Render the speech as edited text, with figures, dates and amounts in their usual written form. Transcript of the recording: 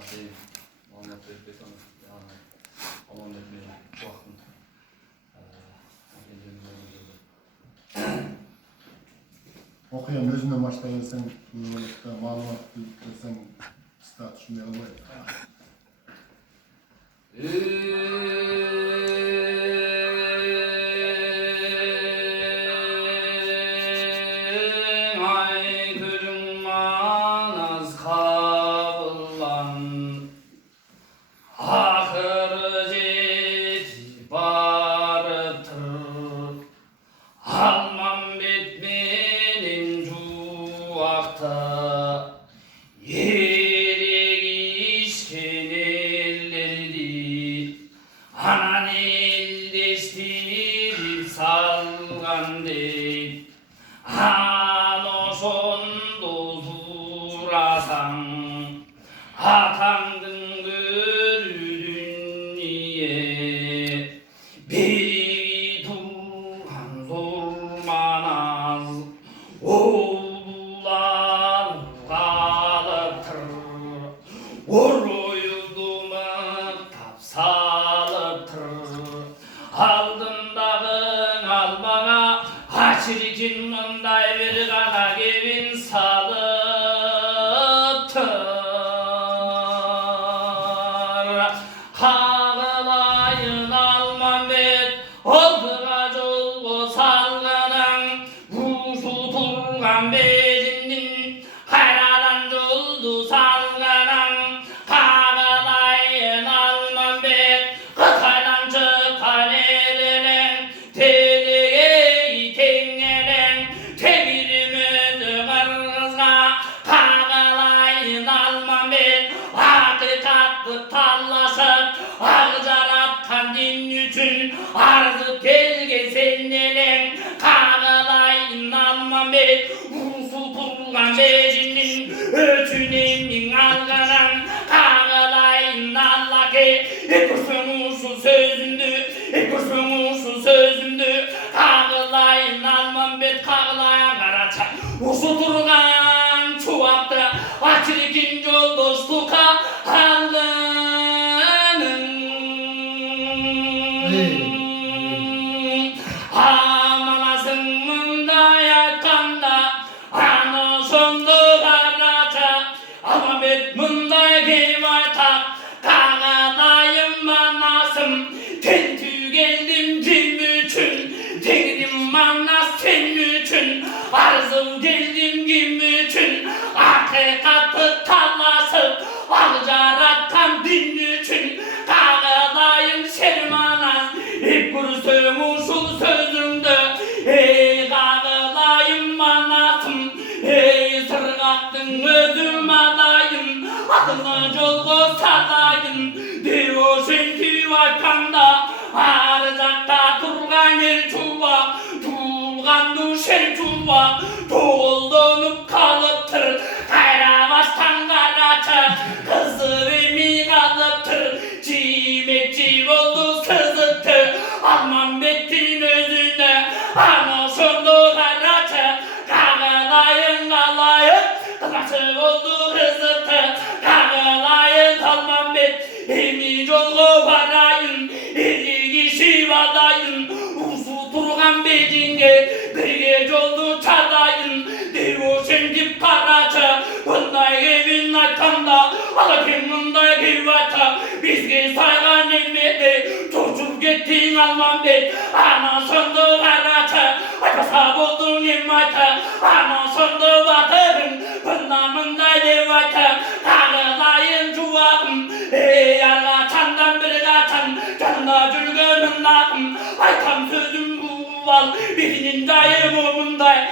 атайын маалымат берип кетсеңиз, яғни амандап менен убактын окуяны өзүнөн баштай келсең, маалымат берип кетсең, стат түшүнбөй калбайт. Anan elleştirip salgandek, anoşondo zurasan, atandın görüdün niye, biri turgan zormanaz, oğullar kalıptır, oroyuldu mu tapsalıptır. Aldındağın almağa açırken mınday bir kana gevin salıptır. Kağılayın Almanbet olduğa jolgo salganan, uşu turgan bezinin hayradan joldu salganan. Kağılayın Almanbet kıtaydan çıkan elenen, teleyi tengelen, tebirimizi kırgızga. Kağılayın Almanbet hakikatlı tallaşıp, ağcar atkan din üçün arzı kelge sendelen. Kağılayın Almanbet usul turgan bezinin öçünenin alganan. Kağılayın Allah'e kursun usul sözümdü, kursun usul sözümdü. Kağılayın Almanbet kağılayan karaça usul turgan çuvakta açırken yoldaşlığa aldının. Amanasın mınday aytkanda, anoşondo karaça, Almanbet mınday gelip aytak. Kağılayın manasım, tentü geldim kim üçün, tegdim manas sen üçün, arzım geldim kim üçün, hakikatı tallasıp, ağcar atkan din üçün. Kağılayın sen manas, hep kursum usul sözümdü. Ey kağılayın manasım, ey sırgattın özüm adayım, adına jolgo satayım. Devo senti aytkanda, arzakta turgan el çubak, tuğulgandu şen çubak, toğuldonup kalıptır. Kayra baştan karaça, kızı vermi kalıptır. Çimekçi oldu sızıttı, Almanbet'in özüne, anoşondo karaça. Kağılayın kalayın, kılaşı oldu kızıttı. Kağılayın Almanbet, emi jolgo varayın, eli kişi vadayın. Usu turgan bejinge, birge joldu çadayın. Devo sendip karaça, bunday evin aytkanda, alaken mınday kıyvata. Bizge saygan elmedi, çocuğup gettin Almanbet, anoşondo karaça. Aypasa boldun em ayta, anoşondo batırın, bunda mınday dev ayta. Kağılayın çuvağım, ey arga çandan bir kaçan, canına жүрgөнüm nağım. Aytam sözüm bu val, birinin dayı bu mınday.